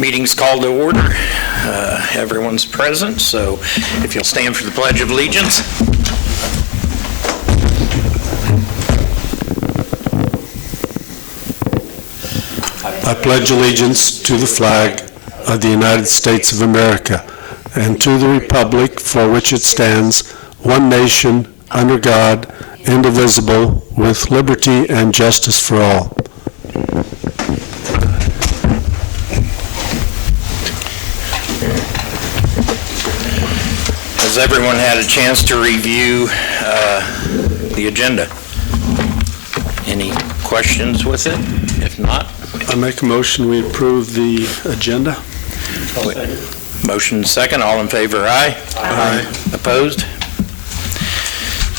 Meeting's called to order. Everyone's present, so if you'll stand for the Pledge of Allegiance. I pledge allegiance to the flag of the United States of America and to the republic for which it stands, one nation, under God, indivisible, with liberty and justice for all. Has everyone had a chance to review the agenda? Any questions with it? If not, I make a motion we approve the agenda. Motion second. All in favor, aye? Aye. Opposed?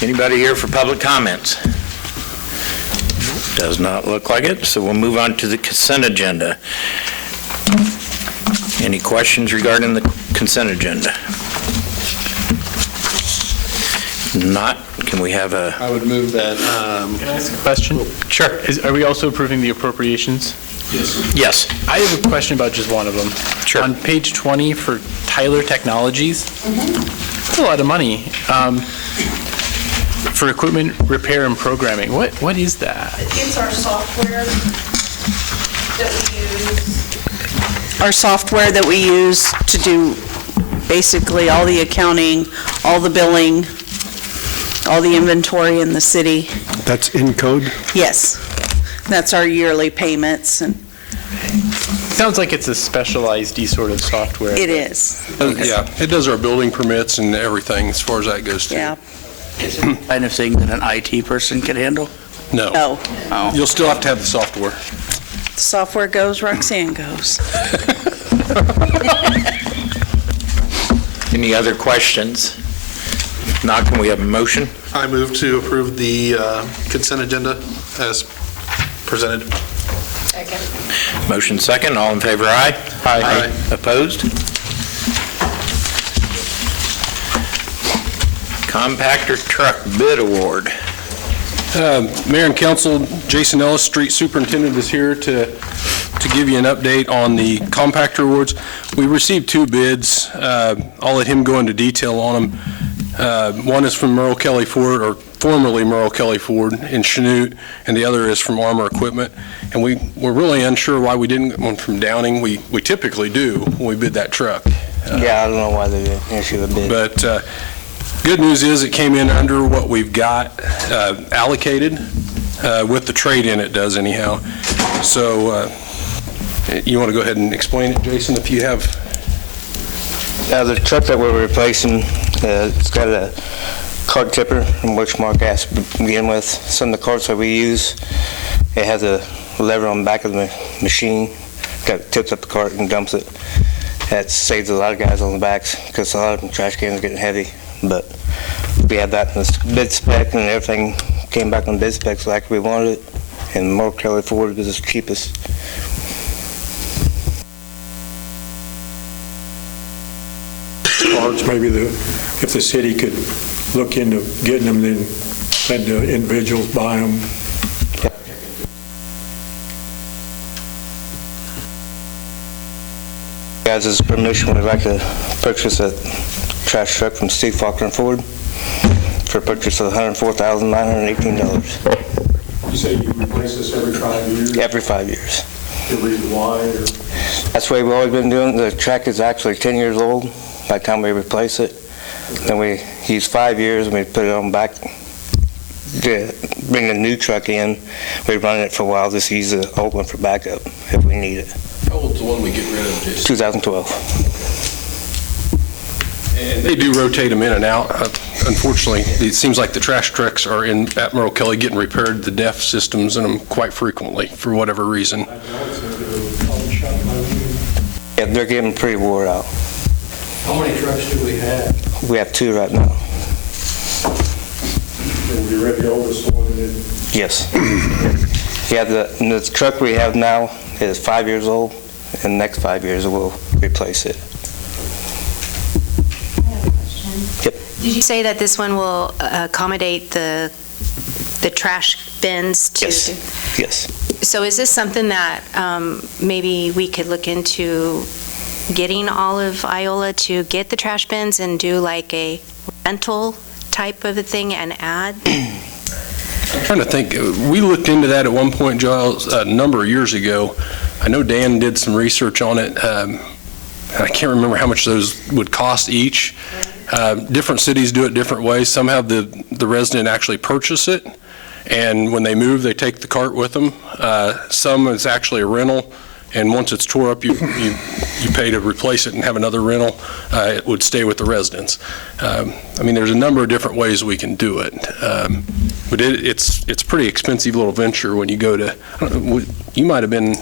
Anybody here for public comments? Does not look like it, so we'll move on to the consent agenda. Any questions regarding the consent agenda? Not. Can we have a... I would move that. Can I ask a question? Sure. Are we also approving the appropriations? Yes. I have a question about just one of them. Sure. On page 20 for Tyler Technologies, that's a lot of money for equipment repair and programming. What is that? It's our software that we use. Our software that we use to do basically all the accounting, all the billing, all the inventory in the city. That's in code? Yes. That's our yearly payments, and Sounds like it's a specialized sort of software. it is. Yeah, it does our building permits and everything as far as that goes too. Yeah. Is it the kind of thing that an IT person could handle? No. No. Oh. You'll still have to have the software. The software goes, Roxanne goes. Any other questions? If not, can we have a motion? I move to approve the consent agenda as presented. Motion second. All in favor, aye? Aye. Opposed? Compactor truck bid award. Mayor and Council, Jason Ellis, Street Superintendent, is here to give you an update on the compactor awards. We received two bids. I'll let him go into detail on them. One is from Merle Kelly Ford, or formerly Merle Kelly Ford in Chanute, and the other is from Armor Equipment. And we're really unsure why we didn't get one from Downing. We typically do when we bid that truck. Yeah, I don't know why they didn't issue a bid. But good news is it came in under what we've got allocated with the trade-in, it does anyhow. So you want to go ahead and explain it, Jason, if you have? The truck that we're replacing, it's got a cart tipper, which Mark asked to begin with. Some of the carts that we use, it has a lever on the back of the machine, tips up the cart and dumps it. That saves a lot of guys on the backs because a lot of them trash cans are getting heavy. But we had that in the bid spec, and everything came back on bid specs like we wanted it, and Merle Kelly Ford was the cheapest. Parts, maybe if the city could look into getting them, then let the individuals buy them. Guys' permission, we'd like to purchase a trash truck from Steve Faulkner Ford for a purchase of $104,918. You say you replace this every 5 years? Every 5 years. The reason why? Or? That's the way we've always been doing it. The track is actually 10 years old by the time we replace it. Then we use 5 years and we put it on back to bring the new truck in. We run it for a while, just use the old one for backup if we need it. How old's the one we get rid of, Jason? 2012. And they do rotate them in and out. Unfortunately, it seems like the trash trucks are in at Merle Kelly getting repaired, the DEF systems in them quite frequently for whatever reason. Yeah, they're getting pretty wore out. How many trucks do we have? We have 2 right now. And we read the oldest one, and then Yes. Yeah, the truck we have now is 5 years old, and the next 5 years we'll replace it. I have a question. Yep. Did you say that this one will accommodate the trash bins to? Yes. So is this something that maybe we could look into getting all of Iola to get the trash bins and do like a rental type of a thing and add? I'm trying to think, we looked into that at one point, Giles, a number of years ago. I know Dan did some research on it. I can't remember how much those would cost each. Different cities do it different ways. Some have the resident actually purchase it, and when they move, they take the cart with them. Some is actually a rental, and once it's tore up, you pay to replace it and have another rental. It would stay with the residents. I mean, there's a number of different ways we can do it. But it's a pretty expensive little venture when you go to, I don't know, you might have been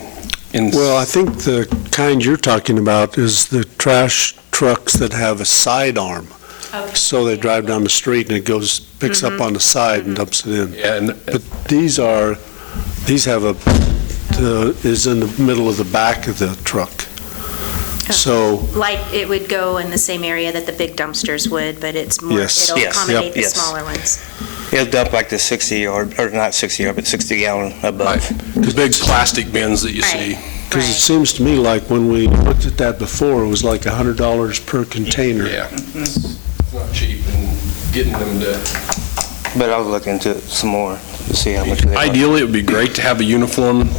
in. Well, I think the kind you're talking about is the trash trucks that have a side arm. Okay. So they drive down the street and it goes, picks up on the side and dumps it in. Yeah, But these have is in the middle of the back of the truck. So, Like it would go in the same area that the big dumpsters would, but it's more, Yes. it'll Yes. accommodate the Yes. smaller ones. It'll dump like the 60-yard, or not 60-yard, but 60-gallon above. the big plastic bins that you Right. see. because it seems to me like when we looked at that before, it was like $100 per container. Yeah, it's not cheap, and getting them to. But I'll look into it some more to see how much they are. Ideally, it would be great to have a uniform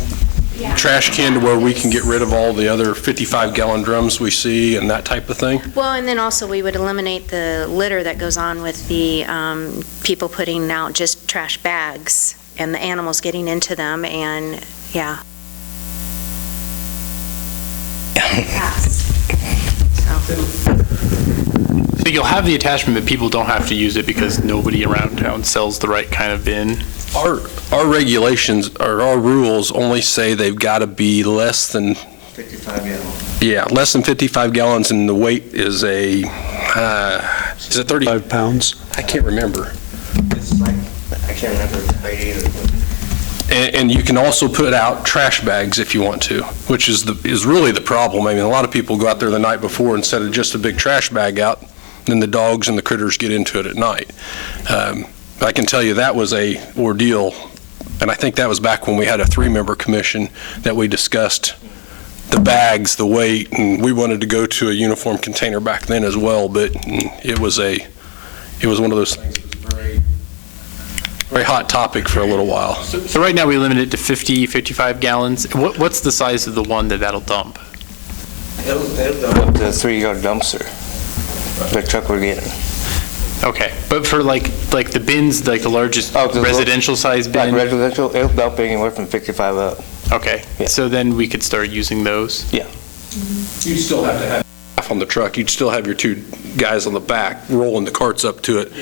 trash can to where we can get rid of all the other 55-gallon drums we see and that type of thing. Well, and then also we would eliminate the litter that goes on with the people putting out just trash bags and the animals getting into them and, yeah. So you'll have the attachment, but people don't have to use it because nobody around town sells the right kind of bin? Our regulations, or our rules only say they've got to be less than 55 gallons. Yeah, less than 55 gallons, and the weight is is it 30? 5 pounds. I can't remember. It's like, I can't remember the weight either. And you can also put out trash bags if you want to, which is really the problem. I mean, a lot of people go out there the night before instead of just a big trash bag out, then the dogs and the critters get into it at night. I can tell you that was a ordeal, and I think that was back when we had a 3-member commission that we discussed the bags, the weight, and we wanted to go to a uniform container back then as well, but it was one of those things that was very hot topic for a little while. So right now, we limit it to 50, 55 gallons. What's the size of the one that'll dump? It'll dump up to a 3-yard dumpster, the truck we're getting. Okay, but for like the bins, like the largest residential size bin? Like residential, it'll dump anywhere from 55 up. Okay, Yeah. so then we could start using those? Yeah. You still have to have staff on the truck. You'd still have your 2 guys on the back rolling the carts up to it,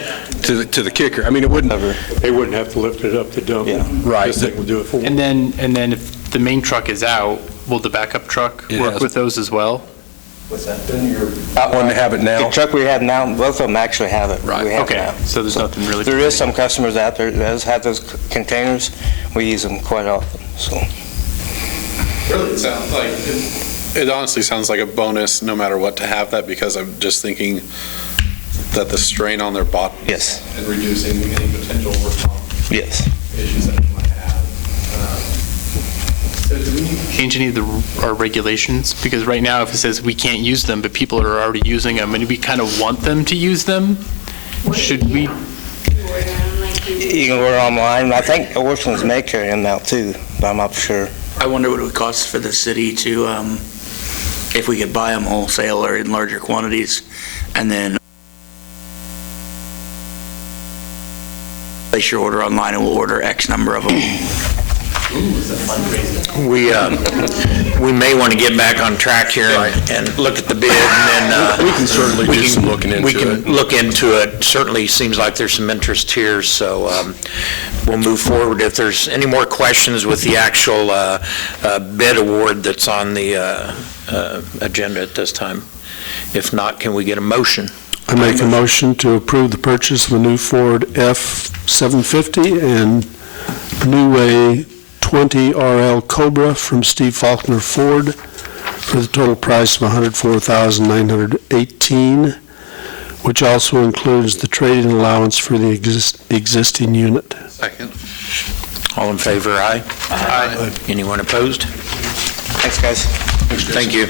to the kicker. I mean, it wouldn't. They wouldn't have to lift it up to dump. Yeah. Right. This thing will do it for them. And then if the main truck is out, will the backup truck It work has- with those as well? What's that? One to have it now. The truck we have now, both of them actually have it. Right. We have it Okay, now. so there's nothing really. There is some customers out there that does have those containers. We use them quite often, so. Really, it sounds like, it honestly sounds like a bonus no matter what to have that, because I'm just thinking that the strain on their bottom. Yes. And reducing any potential work Yes. issues that you might have. So do we need to change any of our regulations? Because right now, if it says we can't use them, but people are already using them, and we kind of want them to use them, should we? You can order online. I think Orchlands may carry them out too, but I'm not sure. I wonder what it would cost for the city to, if we could buy them wholesale or in larger quantities, and then place your order online and we'll order X number of them. We may want to get back on track here and look at the bid, and then We can certainly do some looking into we can it. look into it. Certainly seems like there's some interest here, so we'll move forward. If there's any more questions with the actual bid award that's on the agenda at this time. If not, can we get a motion? I make a motion to approve the purchase of a new Ford F-750 and New Way 20 RL Cobra from Steve Faulkner Ford for the total price of $104,918, which also includes the trade-in allowance for the existing unit. Second. All in favor, aye? Aye. Anyone opposed? Thanks, guys. Thank you.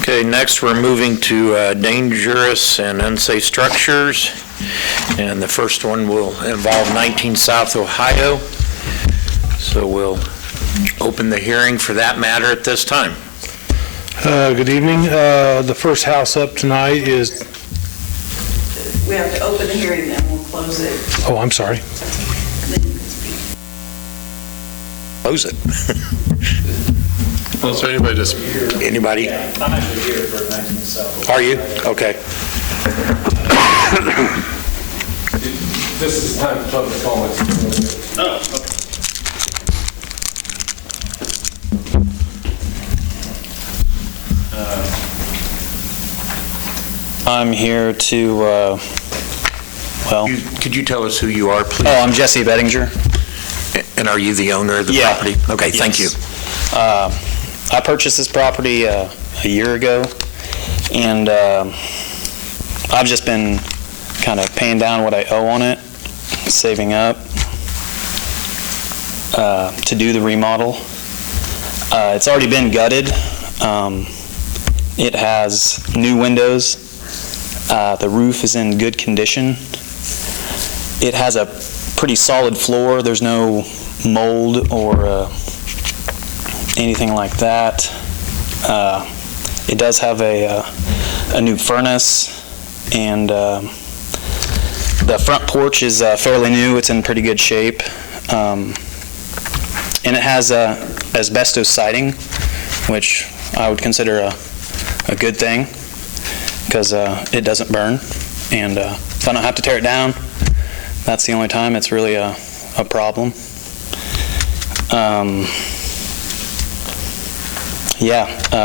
Okay, next we're moving to dangerous and unsafe structures. And the first one will involve 19 South Ohio. So we'll open the hearing for that matter at this time. Good evening. The first house up tonight is, We have to open the hearing, then we'll close it. oh, I'm sorry. Close it. Well, is there anybody just, Anybody? I'm actually here for 19 South. Are you? Okay. This is the time for public comments. Oh, okay. I'm here to, well, Could you tell us who you are, please? I'm Jesse Bettinger. And are you the owner of the Yeah. property? Okay, thank you. I purchased this property a year ago, and I've just been kind of paying down what I owe on it, saving up to do the remodel. It's already been gutted. It has new windows. The roof is in good condition. It has a pretty solid floor. There's no mold or anything like that. It does have a new furnace, and the front porch is fairly new. It's in pretty good shape. And it has asbestos siding, which I would consider a good thing, because it doesn't burn. And if I don't have to tear it down, that's the only time it's really a problem.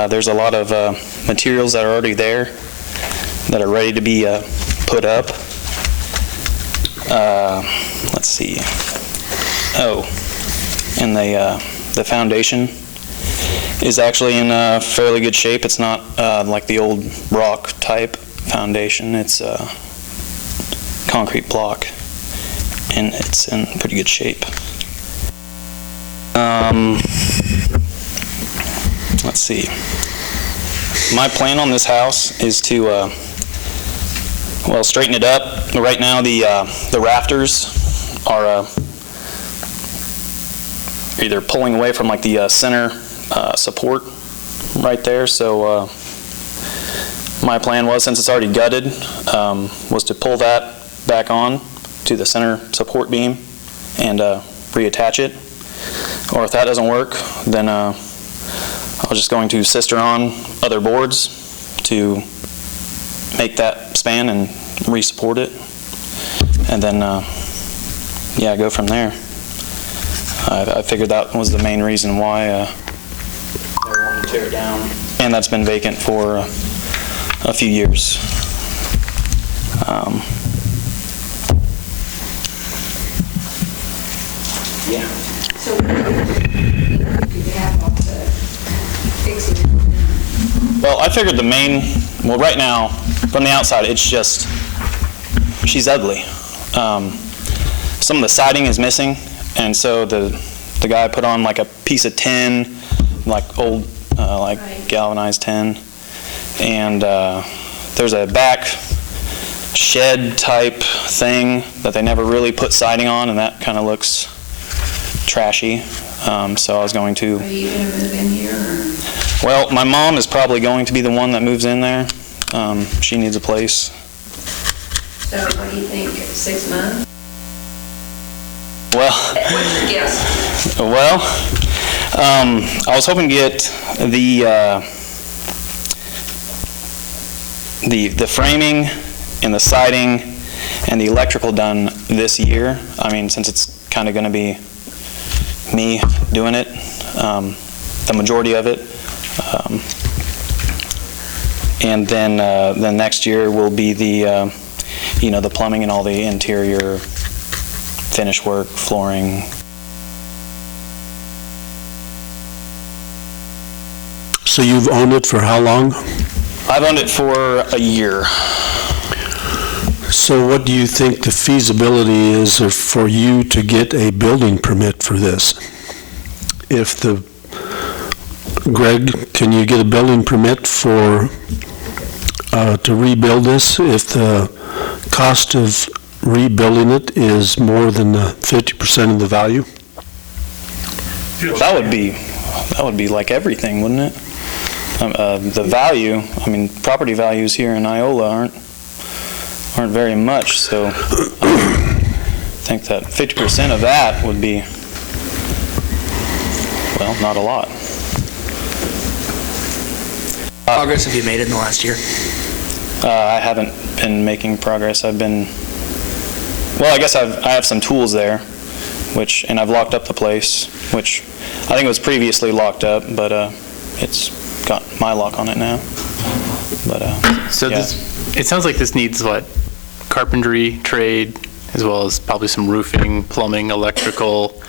There's a lot of materials that are already there that are ready to be put up. Let's see. Oh, and the foundation is actually in fairly good shape. It's not like the old rock type foundation. It's concrete block, and it's in pretty good shape. Let's see. My plan on this house is to, straighten it up. Right now, the rafters are either pulling away from like the center support right there. So my plan was, since it's already gutted, was to pull that back on to the center support beam and reattach it. Or if that doesn't work, then I was just going to sister on other boards to make that span and re-support it, and then go from there. I figured that was the main reason why they wanted to tear it down, and that's been vacant for a few years. So what do you have on the fixing it? Well, I figured right now, from the outside, it's just, she's ugly. Some of the siding is missing, and so the guy put on like a piece of tin, like old, galvanized tin, and there's a back shed type thing that they never really put siding on, and that kind of looks trashy. So I was going to... Are you going to move in here, or? Well, my mom is probably going to be the one that moves in there. She needs a place. So what do you think, 6 months? Well... What's your guess? Well, I was hoping to get the framing and the siding and the electrical done this year. I mean, since it's kind of going to be me doing it, the majority of it. And then next year will be the the plumbing and all the interior finish work, flooring. So you've owned it for how long? I've owned it for a year. So what do you think the feasibility is for you to get a building permit for this? Greg, can you get a building permit to rebuild this if the cost of rebuilding it is more than 50% of the value? Well, that would be like everything, wouldn't it? The value, I mean, property values here in Iola aren't very much, so I think that 50% of that would be, well, not a lot. Progress have you made in the last year? I haven't been making progress. I guess I have some tools there, and I've locked up the place, which I think it was previously locked up, but it's got my lock on it now. But So yeah. it sounds like this needs what? Carpentry, trade, as well as probably some roofing, plumbing, electrical.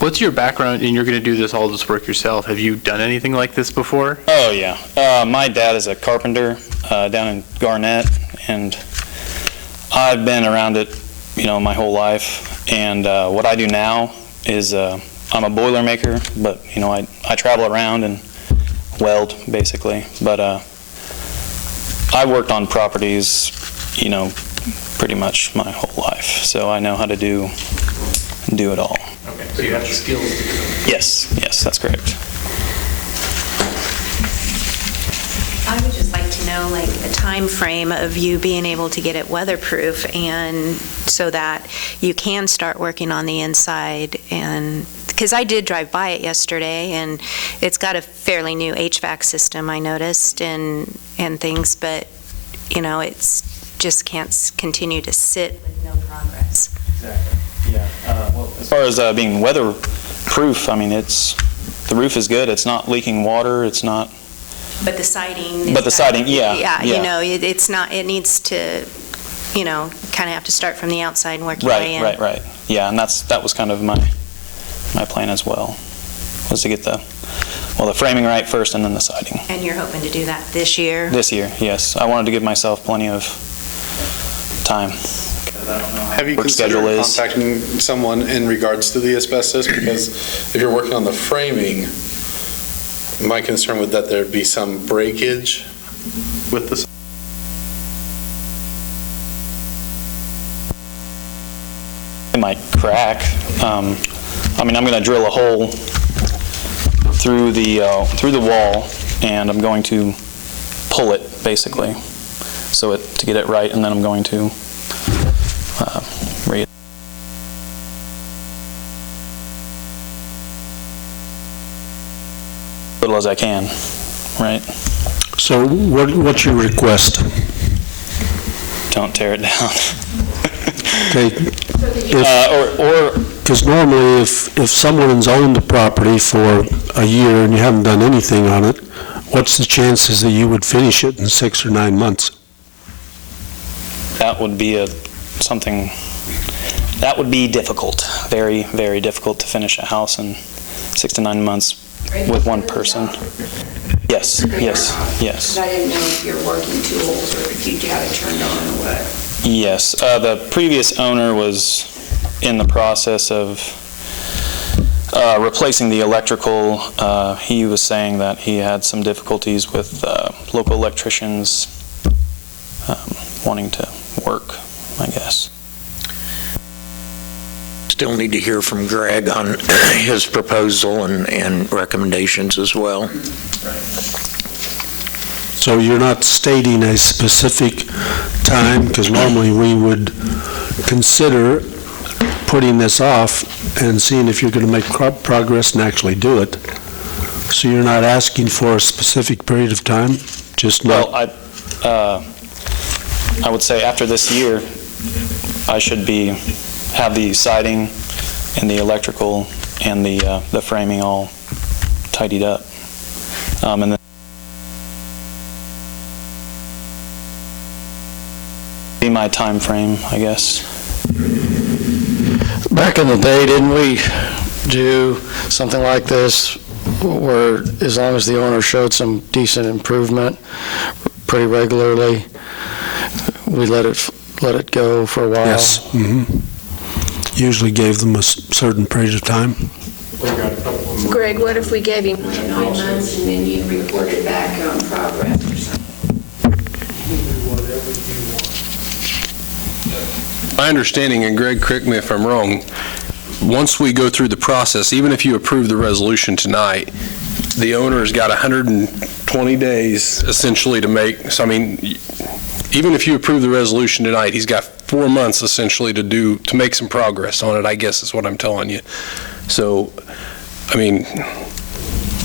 What's your background, and you're going to do all this work yourself? Have you done anything like this before? Oh, yeah. My dad is a carpenter down in Garnett, and I've been around it, my whole life. And what I do now is I'm a boiler maker, but, I travel around and weld, basically. But I worked on properties, pretty much my whole life. So I know how to do it all. Okay, so you have the skills to do it. Yes, that's correct. I would just like to know, like, the time frame of you being able to get it weatherproof, and so that you can start working on the inside. And because I did drive by it yesterday, and it's got a fairly new HVAC system, I noticed, and things, but it's just can't continue to sit with no progress. Exactly. Yeah. Well, as far as being weatherproof, I mean, the roof is good. It's not leaking water. It's not. But the siding. But the siding, yeah. Yeah, it's not. It needs to, kind of have to start from the outside and work your way in. Right. Yeah, and that was kind of my plan as well, was to get the framing right first and then the siding. And you're hoping to do that this year? This year, yes. I wanted to give myself plenty of time. Have you considered contacting someone in regards to the asbestos? Because if you're working on the framing, my concern would that there'd be some breakage with the. It might crack. I'm going to drill a hole through the wall, and I'm going to pull it basically, to get it right, and then I'm going to read as little as I can, right? So what's your request? Don't tear it down. Okay. Because normally if someone's owned the property for a year and you haven't done anything on it, what's the chances that you would finish it in 6 or 9 months? That would be that would be difficult, very, very difficult to finish a house in 6 to 9 months with one person. Yes. I didn't know if you're working tools or if you had it turned on or what. Yes, the previous owner was in the process of replacing the electrical. He was saying that he had some difficulties with local electricians wanting to work, I guess. Still need to hear from Greg on his proposal and recommendations as well. So you're not stating a specific time, because normally we would consider putting this off and seeing if you're going to make progress and actually do it. So you're not asking for a specific period of time? Well, I would say after this year, I should have the siding and the electrical and the framing all tidied up. And then be my time frame, I guess. Back in the day, didn't we do something like this where as long as the owner showed some decent improvement, pretty regularly. We let it go for a while. Yes. Usually gave them a certain period of time. Greg, what if we gave him 9 months and then you reported back on progress or something? My understanding, and Greg, correct me if I'm wrong, once we go through the process, even if you approve the resolution tonight, the owner's got 120 days essentially to make, so I mean, even if you approve the resolution tonight, he's got 4 months essentially to make some progress on it, I guess is what I'm telling you. So, I mean,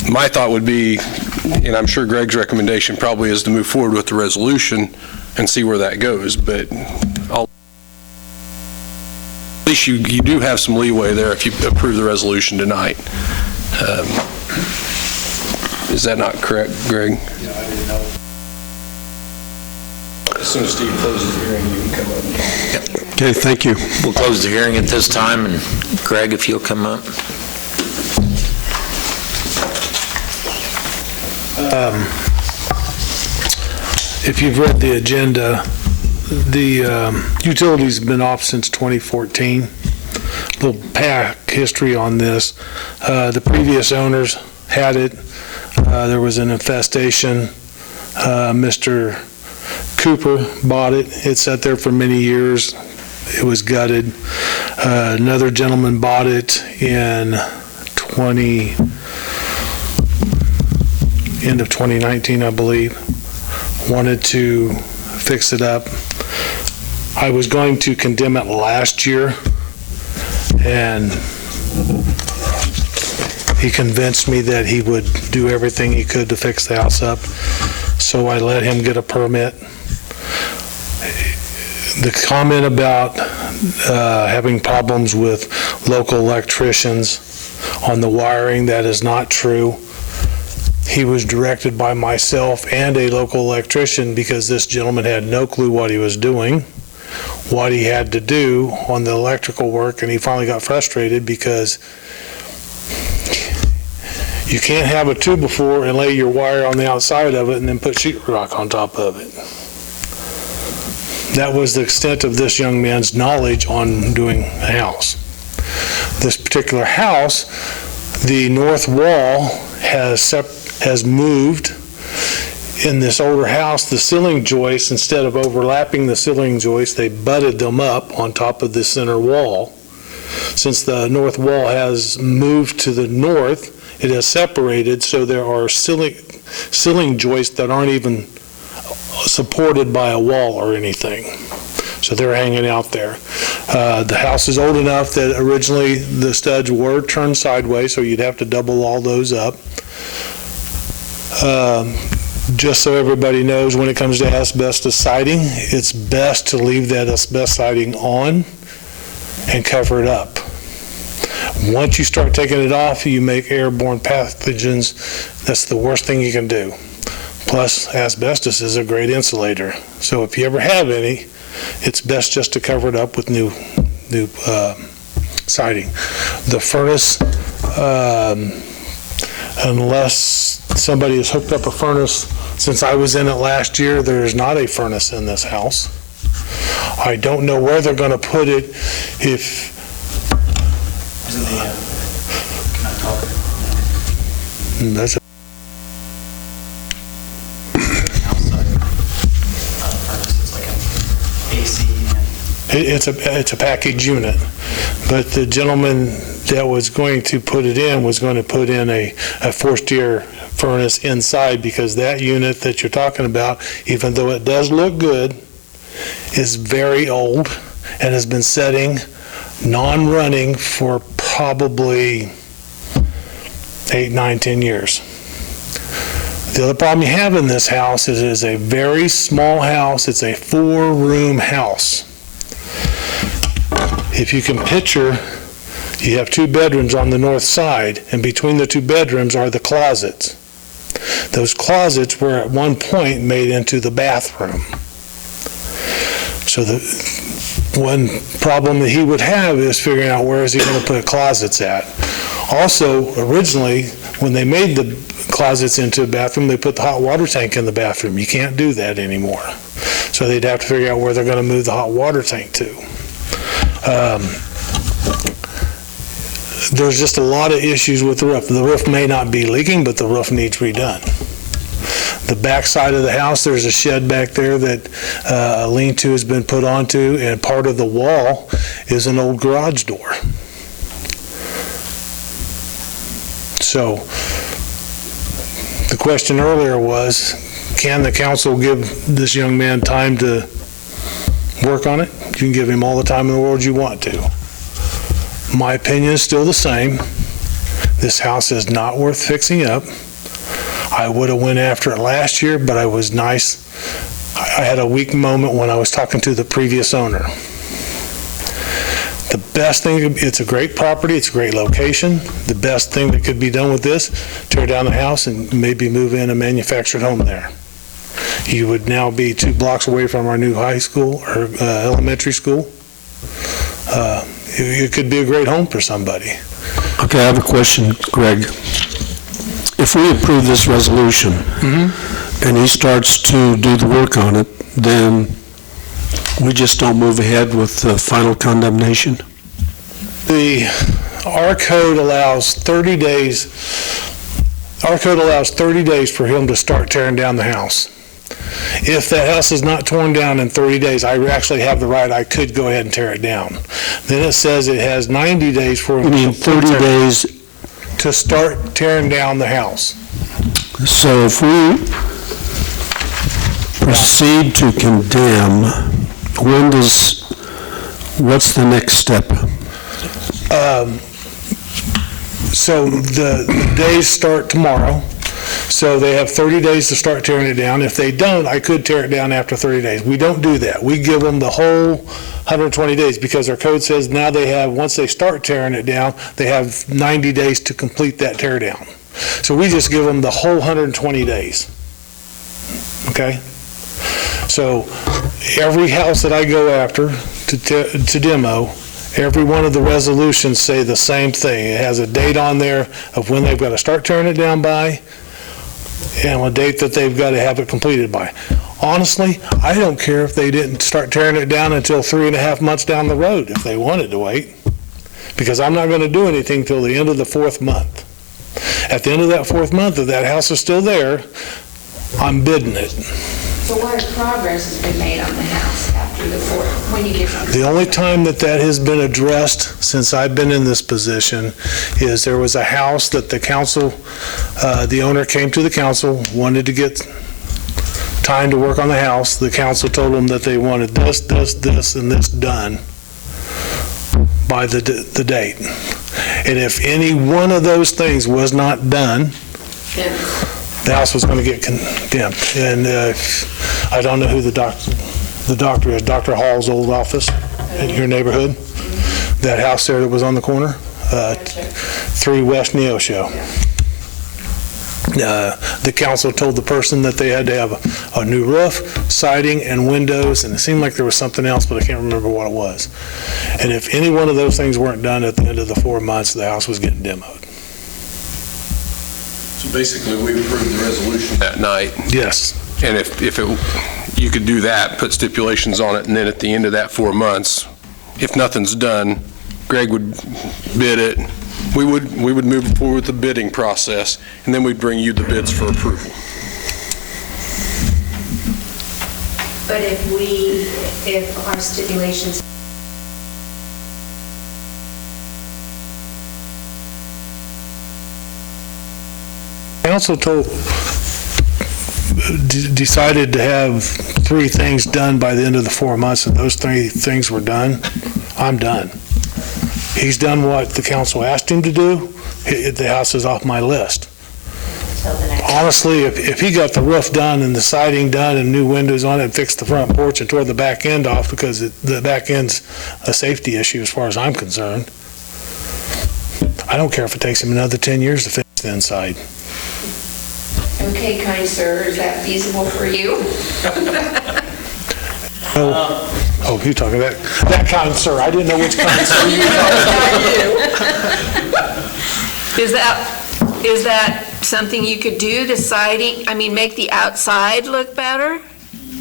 my thought would be, and I'm sure Greg's recommendation probably is to move forward with the resolution and see where that goes, but at least you do have some leeway there if you approve the resolution tonight. Is that not correct, Greg? Yeah, I didn't know. As soon as Steve closes the hearing, you can come up. Okay, thank you. We'll close the hearing at this time, and Greg, if you'll come up. If you've read the agenda, the utility's been off since 2014. A little past history on this. The previous owners had it. There was an infestation. Mr. Cooper bought it. It sat there for many years. It was gutted. Another gentleman bought it in end of 2019, I believe. Wanted to fix it up. I was going to condemn it last year, and he convinced me that he would do everything he could to fix the house up. So I let him get a permit. The comment about having problems with local electricians on the wiring, that is not true. He was directed by myself and a local electrician because this gentleman had no clue what he was doing, what he had to do on the electrical work, and he finally got frustrated because you can't have a 2x4 and lay your wire on the outside of it and then put sheetrock on top of it. That was the extent of this young man's knowledge on doing a house. This particular house, the north wall has moved. In this older house, the ceiling joists, instead of overlapping the ceiling joists, they butted them up on top of the center wall. Since the north wall has moved to the north, it has separated, so there are ceiling joists that aren't even supported by a wall or anything. So they're hanging out there. The house is old enough that originally the studs were turned sideways, so you'd have to double all those up. Just so everybody knows, when it comes to asbestos siding, it's best to leave that asbestos siding on and cover it up. Once you start taking it off, you make airborne pathogens. That's the worst thing you can do. Plus, asbestos is a great insulator. So if you ever have any, it's best just to cover it up with new siding. The furnace, unless somebody has hooked up a furnace, since I was in it last year, there is not a furnace in this house. I don't know where they're going to put it if... That's a It's a package unit, but the gentleman that was going to put it in was going to put in a forced air furnace inside, because that unit that you're talking about, even though it does look good, is very old and has been setting non-running for probably 8, 9, 10 years. The other problem you have in this house is it is a very small house. It's a 4-room house. If you can picture, you have 2 bedrooms on the north side, and between the 2 bedrooms are the closets. Those closets were at one point made into the bathroom. So the one problem that he would have is figuring out where is he going to put closets at. Also, originally, when they made closets into a bathroom, they put the hot water tank in the bathroom. You can't do that anymore. So they'd have to figure out where they're going to move the hot water tank to. There's just a lot of issues with the roof. The roof may not be leaking, but the roof needs redone. The back side of the house, there's a shed back there that a lean-to has been put onto, and part of the wall is an old garage door. So the question earlier was, can the council give this young man time to work on it? You can give him all the time in the world you want to. My opinion is still the same. This house is not worth fixing up. I would have went after it last year, but I was nice. I had a weak moment when I was talking to the previous owner. The best thing, it's a great property, it's a great location. The best thing that could be done with this, tear down the house and maybe move in a manufactured home there. You would now be 2 blocks away from our new high school or elementary school. It could be a great home for somebody. Okay, I have a question, Greg. If we approve this resolution and he starts to do the work on it, then we just don't move ahead with the final condemnation? Our code allows 30 days. Our code allows 30 days for him to start tearing down the house. If the house is not torn down in 30 days, I actually have the right, I could go ahead and tear it down. Then it says it has 90 days for him. You mean 30 days to start tearing down the house. So if we proceed to condemn, what's the next step? So the days start tomorrow. So they have 30 days to start tearing it down. If they don't, I could tear it down after 30 days. We don't do that. We give them the whole 120 days because our code says now they have, once they start tearing it down, they have 90 days to complete that tear down. So we just give them the whole 120 days. Okay? So every house that I go after to demo, every one of the resolutions say the same thing. It has a date on there of when they've got to start tearing it down by, and a date that they've got to have it completed by. Honestly, I don't care if they didn't start tearing it down until 3.5 months down the road, if they wanted to wait, because I'm not going to do anything till the end of the 4th month. At the end of that 4th month, if that house is still there, I'm bidding it. So what progress has been made on the house after the 4th, when you get something? The only time that has been addressed since I've been in this position is there was a house that the council, the owner came to the council, wanted to get time to work on the house. The council told them that they wanted this, and this done by the date. And if any one of those things was not done, the house was going to get condemned. And I don't know who the doctor is, Dr. Hall's old office in your neighborhood. That house there that was on the corner, 3 West Neosho. The council told the person that they had to have a new roof, siding, and windows, and it seemed like there was something else, but I can't remember what it was. And if any one of those things weren't done at the end of the 4 months, the house was getting demoed. So basically, we approved the resolution that night. Yes. And if you could do that, put stipulations on it, and then at the end of that 4 months, if nothing's done, Greg would bid it. We would move forward with the bidding process, and then we'd bring you the bids for approval. But if our stipulations Council decided to have 3 things done by the end of the 4 months, and those 3 things were done, I'm done. He's done what the council asked him to do. The house is off my list. Honestly, if he got the roof done and the siding done and new windows on it and fixed the front porch and tore the back end off, because the back end's a safety issue as far as I'm concerned, I don't care if it takes him another 10 years to fix the inside. Okay, kind sir, is that feasible for you? Oh, you're talking that kind, sir. I didn't know which kind, sir you were talking about. Is that Is that something you could do, the siding, make the outside look better?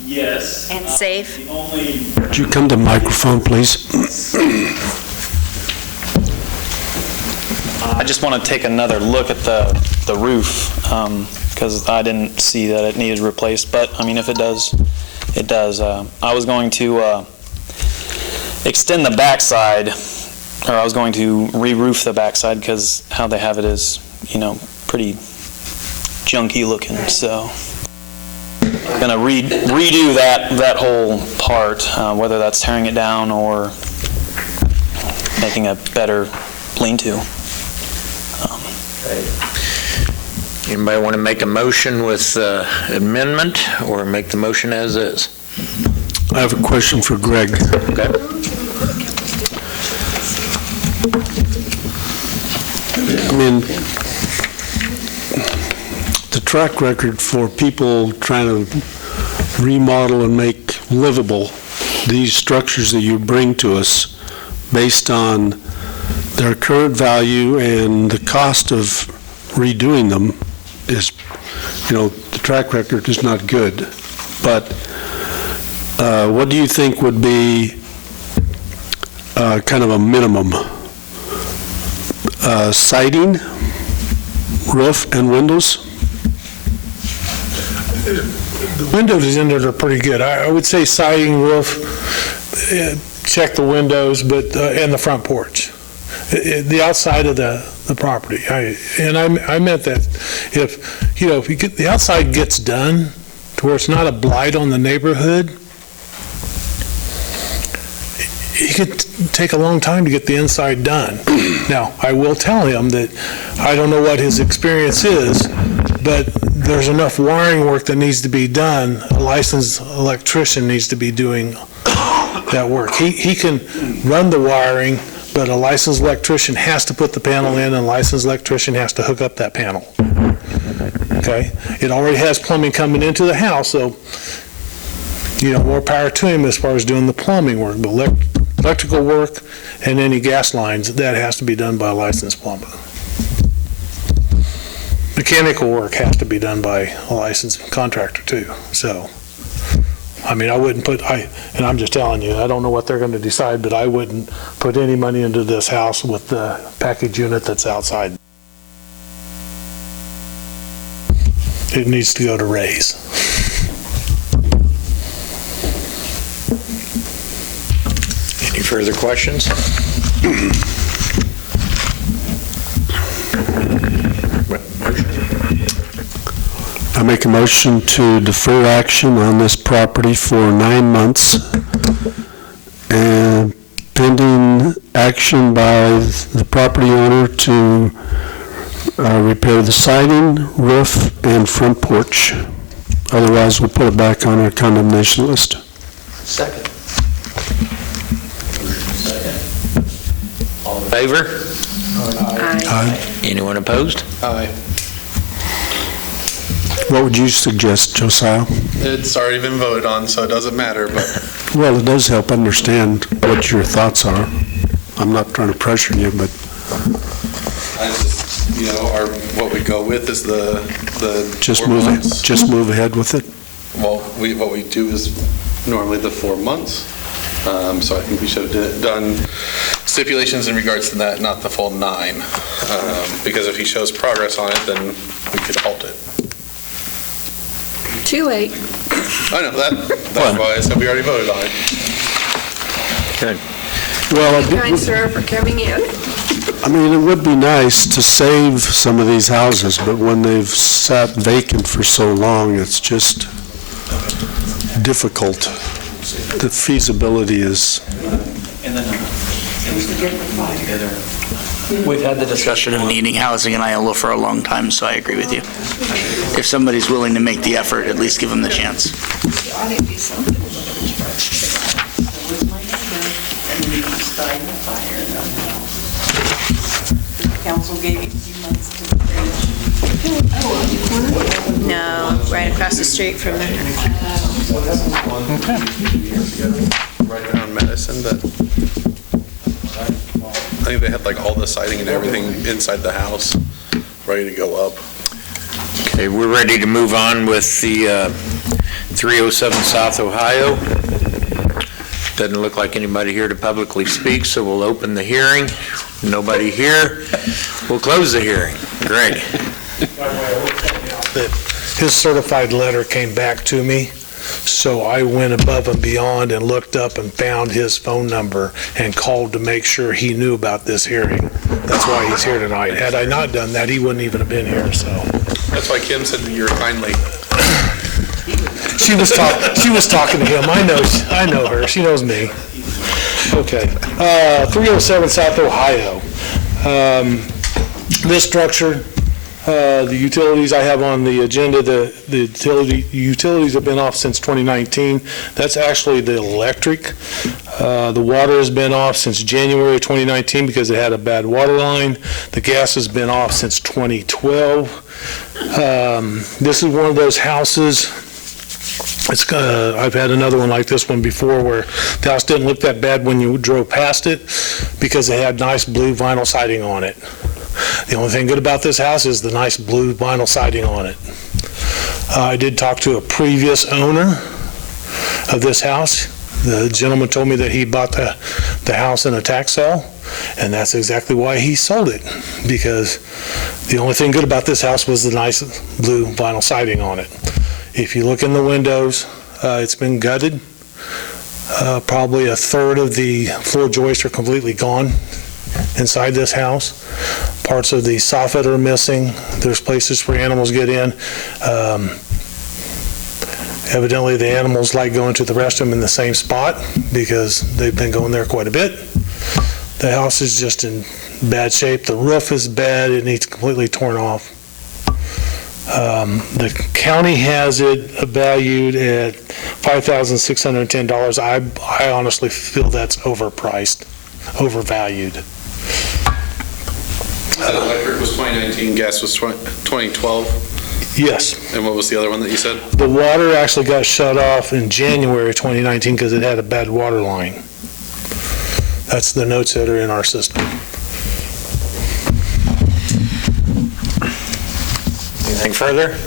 Yes. And safe. The only Would you come to the microphone, please? I just want to take another look at the roof, because I didn't see that it needed replaced, but, if it does, it does. I was going to extend the backside, or I was going to re-roof the backside, because how they have it is, pretty junky looking, so I'm going to redo that whole part, whether that's tearing it down or making a better lean-to. Anybody want to make a motion with amendment, or make the motion as is? I have a question for Greg. Okay. The track record for people trying to remodel and make livable these structures that you bring to us based on their current value and the cost of redoing them is, the track record is not good. But what do you think would be kind of a minimum? Siding, roof, and windows? The windows in there are pretty good. I would say siding, roof, check the windows, but and the front porch. The outside of the property. I meant that if the outside gets done to where it's not a blight on the neighborhood, it could take a long time to get the inside done. Now, I will tell him that I don't know what his experience is, but there's enough wiring work that needs to be done. A licensed electrician needs to be doing that work. He can run the wiring, but a licensed electrician has to put the panel in, and a licensed electrician has to hook up that panel. Okay? It already has plumbing coming into the house, so, more power to him as far as doing the plumbing work, but electrical work and any gas lines, that has to be done by a licensed plumber. Mechanical work has to be done by a licensed contractor too, so. I wouldn't and I'm just telling you, I don't know what they're going to decide, but I wouldn't put any money into this house with the package unit that's outside. It needs to go to raise. Any further questions? I make a motion to defer action on this property for 9 months and pending action by the property owner to repair the siding, roof, and front porch. Otherwise, we'll put it back on our condemnation list. Second. All in favor? Aye. Anyone opposed? Aye. What would you suggest, Josiah? It's already been voted on, so it doesn't matter, but Well, it does help understand what your thoughts are. I'm not trying to pressure you, but I just, what we go with is the just 4 months. move ahead with it. Well, what we do is normally the 4 months. So I think we should have done stipulations in regards to that, not the full 9. Because if he shows progress on it, then we could halt it. Too late. I know, that's why I said we already voted on it. Good. Well, Kind sir for coming in. it would be nice to save some of these houses, but when they've sat vacant for so long, it's just difficult. The feasibility is... We've had the discussion of needing housing in Iola for a long time, so I agree with you. If somebody's willing to make the effort, at least give them the chance. Council gave you a few months to No, right across the street from there. Right around Madison, but I think they had all the siding and everything inside the house. ready to go up. Okay, we're ready to move on with the 307 South Ohio. Doesn't look like anybody here to publicly speak, so we'll open the hearing. Nobody here. We'll close the hearing. Greg. His certified letter came back to me, so I went above and beyond and looked up and found his phone number and called to make sure he knew about this hearing. That's why he's here tonight. Had I not done that, he wouldn't even have been here, so. That's why Kim said that you were kindly. She was talking to him. I know her. She knows me. Okay. 307 South Ohio. This structure, the utilities I have on the agenda, the utilities have been off since 2019. That's actually the electric. The water has been off since January 2019 because it had a bad water line. The gas has been off since 2012. This is one of those houses. I've had another one like this one before where the house didn't look that bad when you drove past it because it had nice blue vinyl siding on it. The only thing good about this house is the nice blue vinyl siding on it. I did talk to a previous owner of this house. The gentleman told me that he bought the house in a tax sale, and that's exactly why he sold it, because the only thing good about this house was the nice blue vinyl siding on it. If you look in the windows, it's been gutted. Probably a third of the floor joists are completely gone inside this house. Parts of the soffit are missing. There's places where animals get in. Evidently, the animals like going to the restroom in the same spot because they've been going there quite a bit. The house is just in bad shape. The roof is bad. It needs completely torn off. The county has it valued at $5,610. I honestly feel that's overpriced, overvalued. Electric was 2019, gas was 2012? Yes. And what was the other one that you said? The water actually got shut off in January 2019 because it had a bad water line. That's the notes that are in our system. Anything further?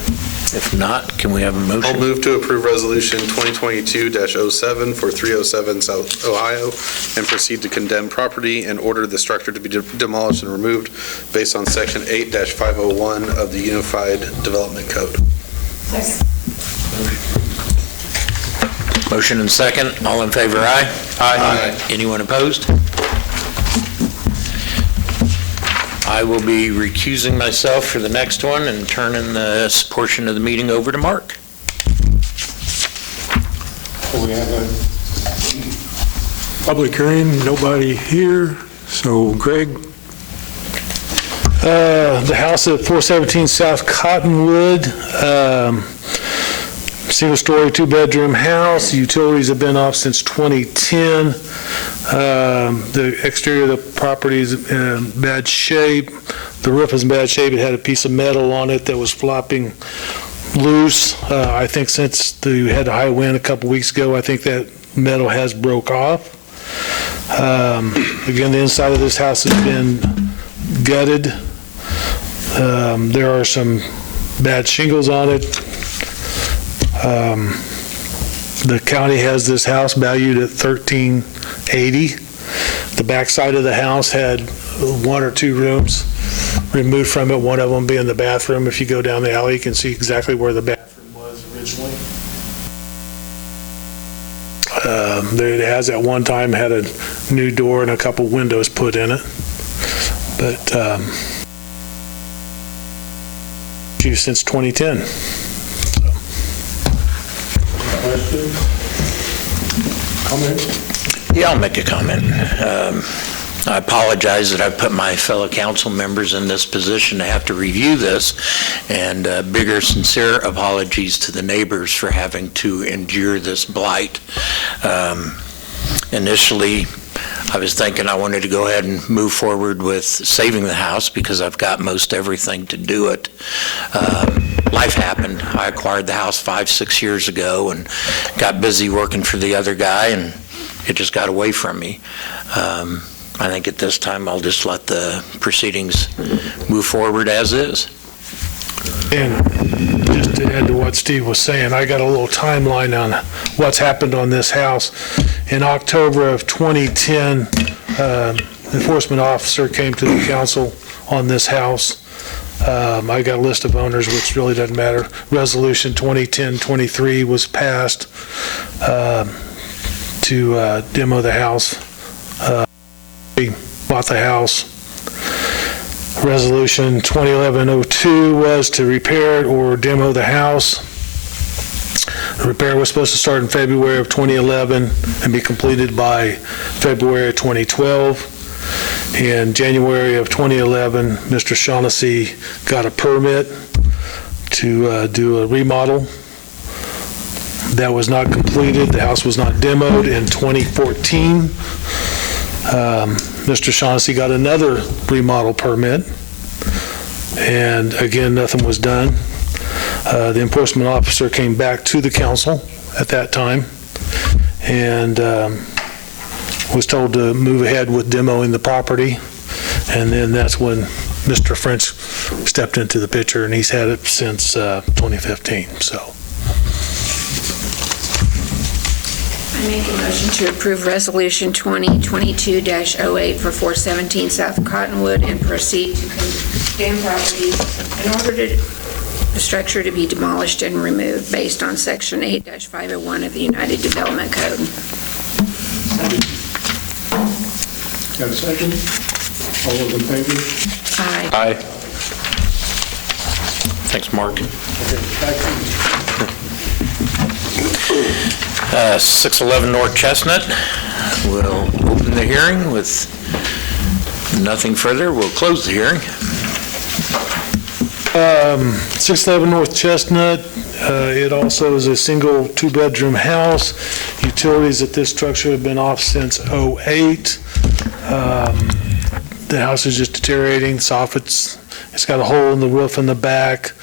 If not, can we have a motion? I'll move to approve Resolution 2022-07 for 307 South Ohio and proceed to condemn property and order the structure to be demolished and removed based on Section 8-501 of the Unified Development Code. Motion and second. All in favor, aye? Aye. Anyone opposed? I will be recusing myself for the next one and turning this portion of the meeting over to Mark. We have a public hearing, nobody here, so Greg? The house at 417 South Cottonwood, single-story, two-bedroom house. Utilities have been off since 2010. The exterior of the property is in bad shape. The roof is in bad shape. It had a piece of metal on it that was flopping loose. I think since we had a high wind a couple weeks ago, I think that metal has broke off. Again, the inside of this house has been gutted. There are some bad shingles on it. The county has this house valued at $1,380. The backside of the house had one or two rooms removed from it, one of them being the bathroom. If you go down the alley, you can see exactly where the bathroom was originally. It has at one time had a new door and a couple windows put in it, but used since 2010. Comment? Yeah, I'll make a comment. I apologize that I put my fellow council members in this position to have to review this, and bigger sincere apologies to the neighbors for having to endure this blight. Initially, I was thinking I wanted to go ahead and move forward with saving the house because I've got most everything to do it. Life happened. I acquired the house 5-6 years ago and got busy working for the other guy, and it just got away from me. I think at this time, I'll just let the proceedings move forward as is. And just to add to what Steve was saying, I got a little timeline on what's happened on this house. In October of 2010, enforcement officer came to the council on this house. I got a list of owners, which really doesn't matter. Resolution 2010-23 was passed to demo the house. We bought the house. Resolution 2011-02 was to repair it or demo the house. The repair was supposed to start in February of 2011 and be completed by February of 2012. In January of 2011, Mr. Shaughnessy got a permit to do a remodel. That was not completed. The house was not demoed. In 2014, Mr. Shaughnessy got another remodel permit, and again, nothing was done. The enforcement officer came back to the council at that time and was told to move ahead with demoing the property, and then that's when Mr. French stepped into the picture, and he's had it since 2015. So I make a motion to approve Resolution 2022-08 for 417 South Cottonwood and proceed to condemn properties in order to the structure to be demolished and removed based on Section 8-501 of the United Development Code. Got a second? All those in favor? Aye. Aye. Thanks, Mark. 611 North Chestnut. We'll open the hearing with nothing further. We'll close the hearing. 611 North Chestnut, it also is a single two-bedroom house. Utilities at this structure have been off since '08. The house is just deteriorating. Soffits, it's got a hole in the roof in the back.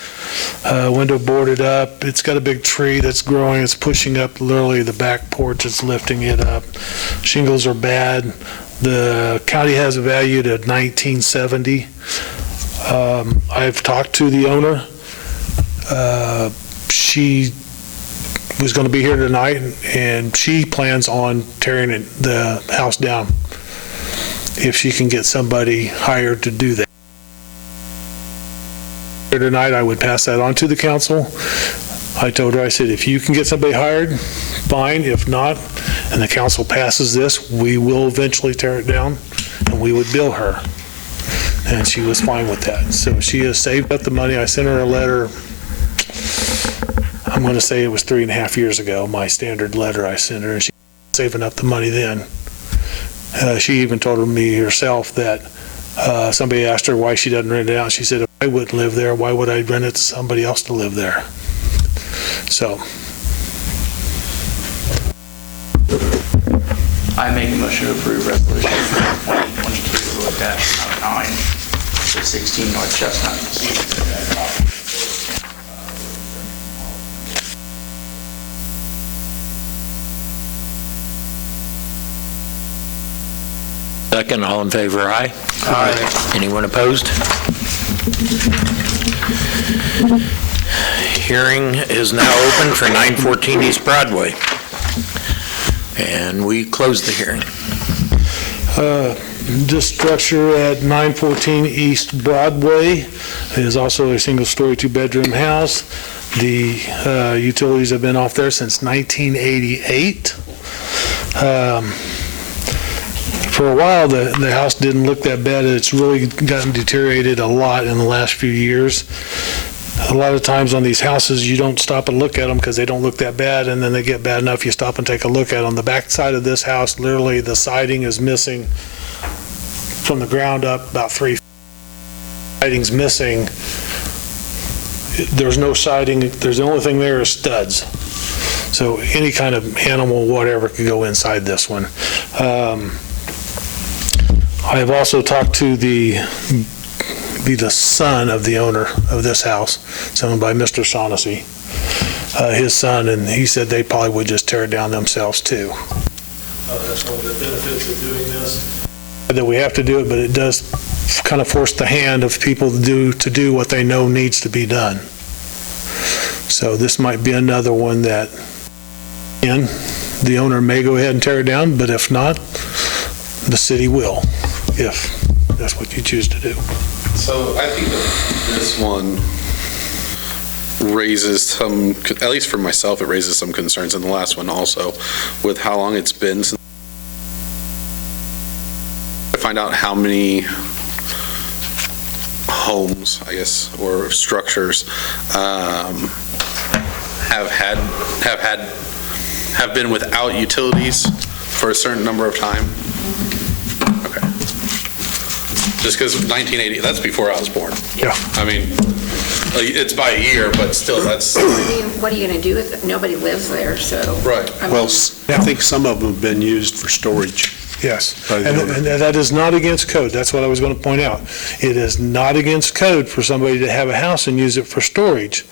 Window boarded up. It's got a big tree that's growing. It's pushing up literally the back porch. It's lifting it up. Shingles are bad. The county has it valued at $1970. I've talked to the owner. She was going to be here tonight, and she plans on tearing the house down if she can get somebody hired to do that. Here tonight, I would pass that on to the council. I told her, I said, if you can get somebody hired, fine. If not, and the council passes this, we will eventually tear it down, and we would bill her. And she was fine with that. So she has saved up the money. I sent her a letter, I'm going to say it was 3.5 years ago, my standard letter I sent her, and she was saving up the money then. She even told me herself that somebody asked her why she doesn't rent it out. She said, if I wouldn't live there, why would I rent it to somebody else to live there? So. I make a motion to approve resolution 2022-09 for 16 North Chestnut. Second, all in favor, aye? Aye. Anyone opposed? Hearing is now open for 914 East Broadway. And we close the hearing. This structure at 914 East Broadway is also a single-story, two-bedroom house. The utilities have been off there since 1988. For a while, the house didn't look that bad. It's really gotten deteriorated a lot in the last few years. A lot of times on these houses, you don't stop and look at them because they don't look that bad, and then they get bad enough, you stop and take a look at them. The back side of this house, literally, the siding is missing from the ground up about 3 feet. Siding's missing. There's no siding. The only thing there is studs. So any kind of animal, whatever, could go inside this one. I have also talked to the son of the owner of this house. It's owned by Mr. Shaughnessy, his son, and he said they probably would just tear it down themselves too. That's one of the benefits of doing this. that we have to do it, but it does kind of force the hand of people to do what they know needs to be done. So this might be another one that, again, the owner may go ahead and tear it down, but if not, the city will, if that's what you choose to do. So I think that this one raises some, at least for myself, it raises some concerns, and the last one also, with how long it's been since I find out how many homes, I guess, or structures have been without utilities for a certain number of time. Okay. Just because 1980, that's before I was born. Yeah. I mean, like, it's by a year, but still, that's. What are you going to do with it? Nobody lives there, so. Right. I mean, Well, I think some of them have been used for storage. Yes, By the and owner. and that is not against code. That's what I was going to point out. It is not against code for somebody to have a house and use it for storage,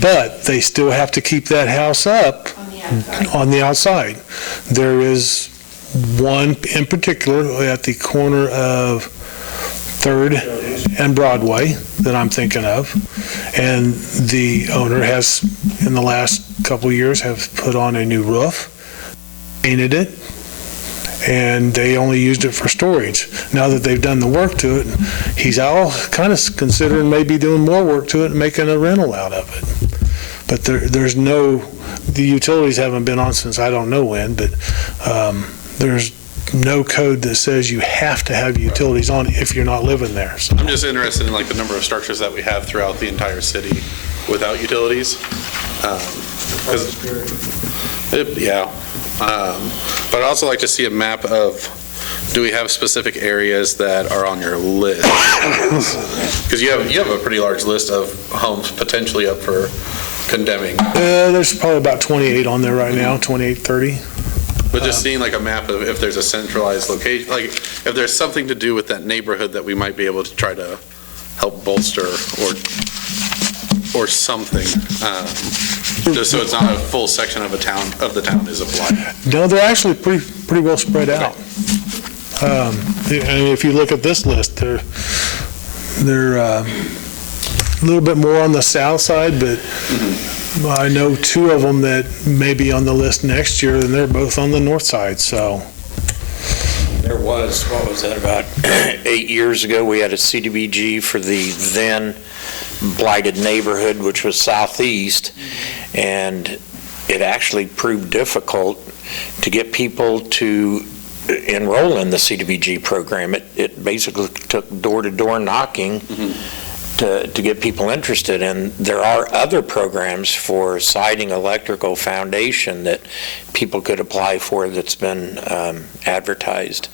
but they still have to keep that house up on the outside. There is one in particular at the corner of 3rd and Broadway that I'm thinking of, and the owner has, in the last couple of years, have put on a new roof, painted it, and they only used it for storage. Now that they've done the work to it, he's all kind of considering maybe doing more work to it and making a rental out of it. But there's no, the utilities haven't been on since I don't know when, but there's no code that says you have to have utilities on if you're not living there. So. I'm just interested in like the number of structures that we have throughout the entire city without utilities. But I'd also like to see a map of, do we have specific areas that are on your list? Because you have a pretty large list of homes potentially up for condemning. There's probably about 28 on there right now, 28, 30. But just seeing like a map of if there's a centralized location, like if there's something to do with that neighborhood that we might be able to try to help bolster or something, just so it's not a full section of the town is applied. No, they're actually pretty well spread out. And if you look at this list, they're a little bit more on the south side, but I know 2 of them that may be on the list next year, and they're both on the north side, so. There was, what was that, about 8 years ago, we had a CDBG for the then blighted neighborhood, which was southeast, and it actually proved difficult to get people to enroll in the CDBG program. It basically took door-to-door knocking to get people interested, and there are other programs for siding, electrical, foundation that people could apply for that's been advertised,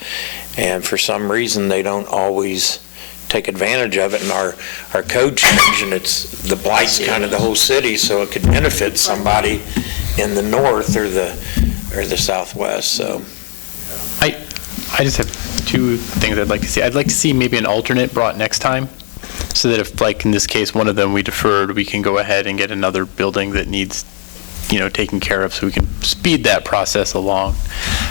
and for some reason they don't always take advantage of it, and our code changed, and the blight's kind of the whole city, so it could benefit somebody in the north or the southwest. So I just have 2 things I'd like to see. I'd like to see maybe an alternate brought next time, so that if, like in this case, one of them we deferred, we can go ahead and get another building that needs, taken care of, so we can speed that process along.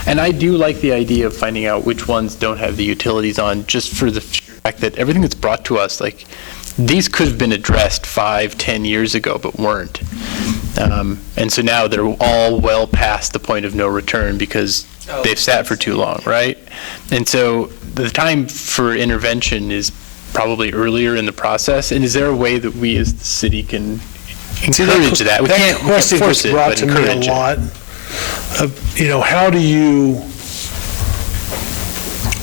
And I do like the idea of finding out which ones don't have the utilities on, just for the fact that everything that's brought to us, like, these could have been addressed 5-10 years ago, but weren't. And so now they're all well past the point of no return because they've sat for too long, right? And so the time for intervention is probably earlier in the process. And is there a way that we as the city can encourage that? We can't force it, but encourage it.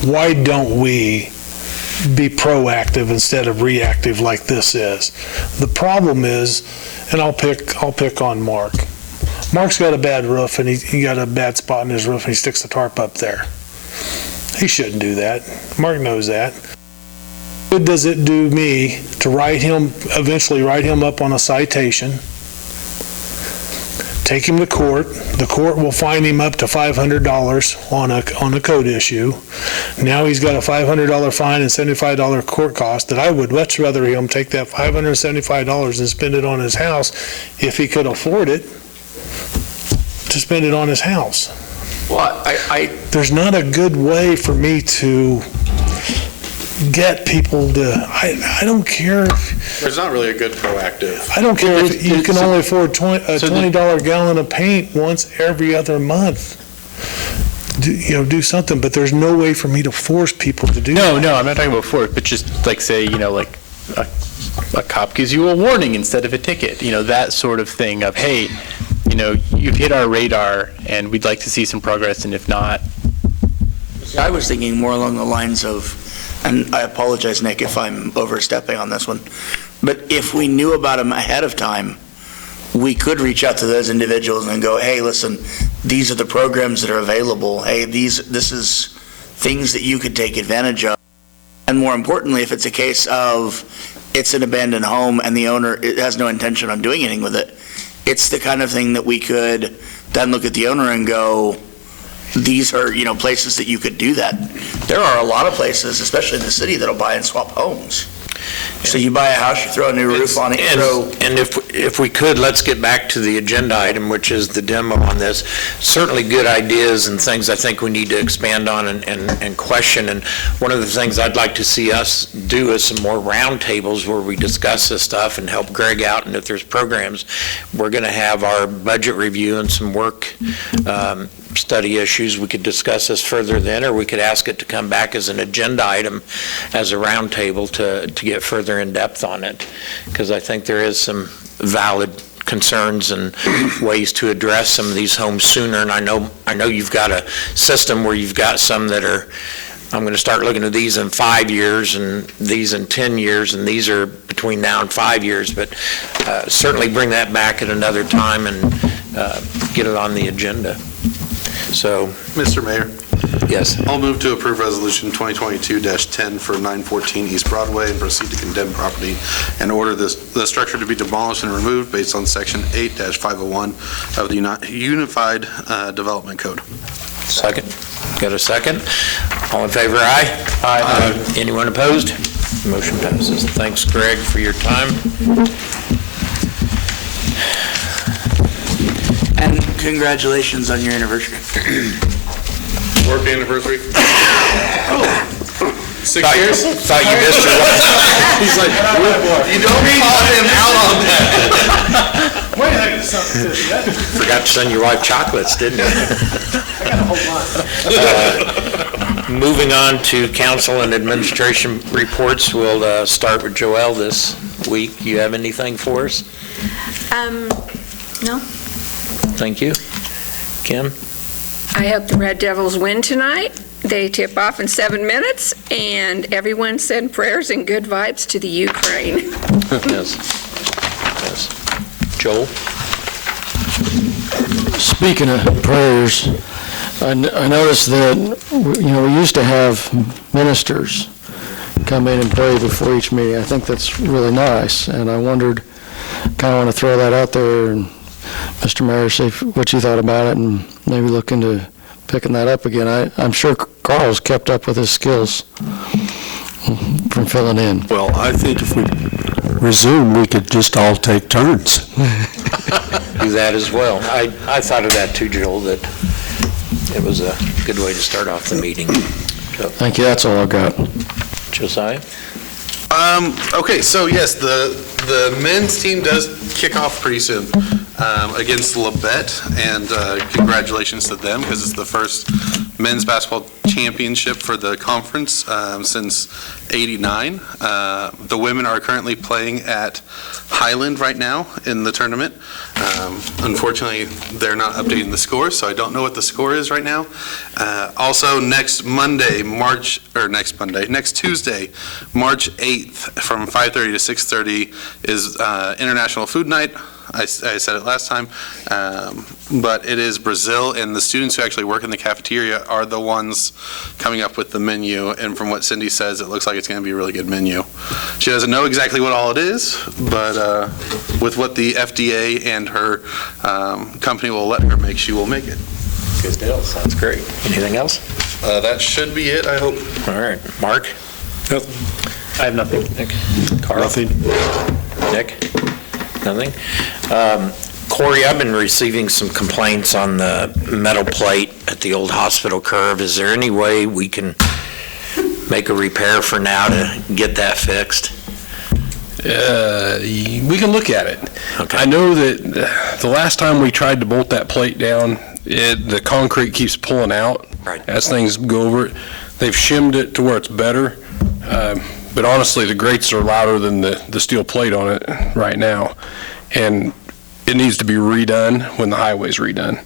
Why don't we be proactive instead of reactive like this is? The problem is, and I'll pick on Mark. Mark's got a bad roof, and he got a bad spot in his roof, and he sticks the tarp up there. He shouldn't do that. Mark knows that. What does it do me to eventually write him up on a citation, take him to court? The court will fine him up to $500 on a code issue. Now he's got a $500 fine and $75 court cost that I would much rather him take that $575 and spend it on his house if he could afford it, to spend it on his house. Well, There's not a good way for me to get people to, I don't care if, There's not really a good proactive. I don't care if you can only afford a $20 gallon of paint once every other month. Do something, but there's no way for me to force people to do that. No, I'm not talking about force, but just like say, like a cop gives you a warning instead of a ticket, that sort of thing of, hey, you've hit our radar and we'd like to see some progress, and if not. I was thinking more along the lines of, and I apologize, Nick, if I'm overstepping on this one, but if we knew about them ahead of time, we could reach out to those individuals and go, hey, listen, these are the programs that are available. Hey, this is things that you could take advantage of. And more importantly, if it's a case of it's an abandoned home and the owner has no intention on doing anything with it, it's the kind of thing that we could then look at the owner and go, these are, places that you could do that. There are a lot of places, especially in the city, that'll buy and swap homes. So you buy a house, you throw a new roof on it, And if we could, let's get back to the agenda item, which is the demo on this. Certainly good ideas and things I think we need to expand on and question. And one of the things I'd like to see us do is some more roundtables where we discuss this stuff and help Greg out. And if there's programs, we're going to have our budget review and some work study issues. We could discuss this further then, or we could ask it to come back as an agenda item as a roundtable to get further in depth on it, because I think there is some valid concerns and ways to address some of these homes sooner. And I know you've got a system where you've got some that are, I'm going to start looking at these in 5 years and these in 10 years, and these are between now and 5 years, but certainly bring that back at another time and get it on the agenda. So, Mr. Mayor? Yes. I'll move to approve Resolution 2022-10 for 914 East Broadway and proceed to condemn property and order the structure to be demolished and removed based on Section 8-501 of the Unified Development Code. Second. Got a second? All in favor, aye? Aye. Anyone opposed? Motion passes. Thanks, Greg, for your time. And congratulations on your anniversary. Work anniversary? 6 years? Thought you missed your wife. He's like, you don't call him out on that. Wait a second. Forgot to send your wife chocolates, didn't you? I gotta hold on. Moving on to council and administration reports, we'll start with Joelle this week. You have anything for us? No. Thank you. Kim? I hope the Red Devils win tonight. They tip off in 7 minutes, and everyone send prayers and good vibes to the Ukraine. Yes. Joel? Speaking of prayers, I noticed that, we used to have ministers come in and pray before each meeting. I think that's really nice, and I wondered, kind of want to throw that out there, and Mr. Mayor, see what you thought about it, and maybe look into picking that up again. I'm sure Carl's kept up with his skills from filling in. Well, I think if we resume, we could just all take turns. Do that as well. I thought of that too, Joel, that it was a good way to start off the meeting. So, Thank you, that's all I've got. Josiah? Okay, so yes, the men's team does kick off pretty soon against Labette, and congratulations to them because it's the first men's basketball championship for the conference since '89. The women are currently playing at Highland right now in the tournament. Unfortunately, they're not updating the score, so I don't know what the score is right now. Also, next Tuesday, March 8th, from 5:30 to 6:30 is International Food Night. I said it last time, but it is Brazil, and the students who actually work in the cafeteria are the ones coming up with the menu, and from what Cindy says, it looks like it's going to be a really good menu. She doesn't know exactly what all it is, but with what the FDA and her company will let her make, she will make it. Good deal. Sounds great. Anything else? That should be it, I hope. All right. Mark? Nothing. I have nothing. Nick? Carl? Nothing. Nick? Nothing? Corey, I've been receiving some complaints on the metal plate at the old hospital curve. Is there any way we can make a repair for now to get that fixed? We can look at it. Okay. I know that the last time we tried to bolt that plate down, the concrete keeps pulling out Right. as things go over it. They've shimmed it to where it's better, but honestly, the grates are louder than the steel plate on it right now, and it needs to be redone when the highway's redone.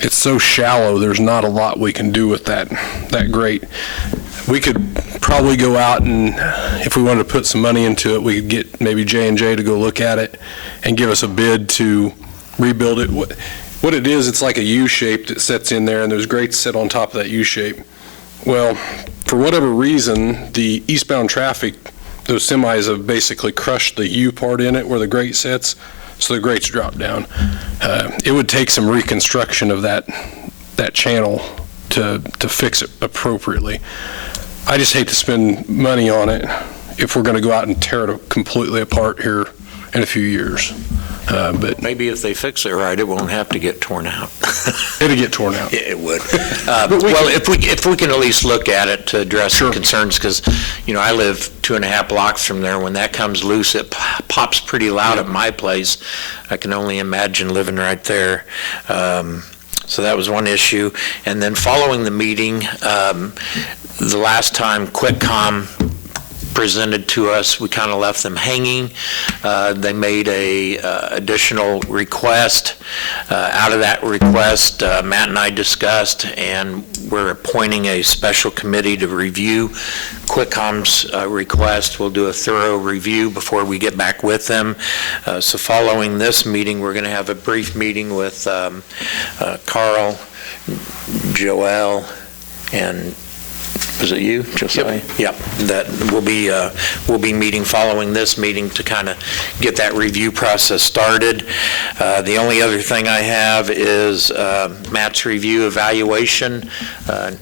It's so shallow, there's not a lot we can do with that grate. We could probably go out and, if we wanted to put some money into it, we could get maybe J&J to go look at it and give us a bid to rebuild it. What it is, it's like a U-shape that sets in there, and there's grates set on top of that U-shape. Well, for whatever reason, the eastbound traffic, those semis have basically crushed the U part in it where the grate sits, so the grates drop down. It would take some reconstruction of that channel to fix it appropriately. I just hate to spend money on it if we're going to go out and tear it completely apart here in a few years. But Maybe if they fix it right, it won't have to get torn out. it'll get torn out. Yeah, it would. Well, if we can at least look at it to address the concerns, because, I live 2.5 blocks from there. When that comes loose, it pops pretty loud at my place. I can only imagine living right there. So that was one issue. And then following the meeting, the last time QuickCom presented to us, we kind of left them hanging. They made a additional request. Out of that request, Matt and I discussed, and we're appointing a special committee to review QuickCom's request. We'll do a thorough review before we get back with them. So following this meeting, we're going to have a brief meeting with Carl, Joel, and was it you, Josiah? Yep. That we'll be meeting following this meeting to kind of get that review process started. The only other thing I have is Matt's review evaluation.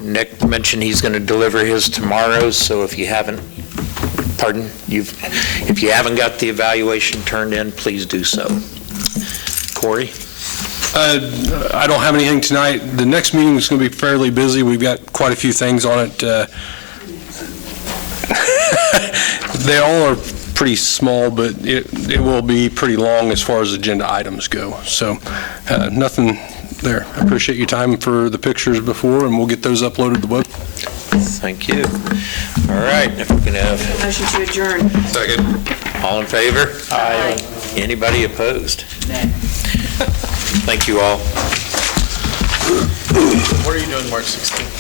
Nick mentioned he's going to deliver his tomorrow, so if you haven't, if you haven't got the evaluation turned in, please do so. Corey? I don't have anything tonight. The next meeting is going to be fairly busy. We've got quite a few things on it. They all are pretty small, but it will be pretty long as far as agenda items go. So nothing there. I appreciate your time for the pictures before, and we'll get those uploaded to the web. Thank you. All right, if we can have... Motion to adjourn. Second. All in favor? Aye. Anybody opposed? Thank you all. What are you doing March 16th?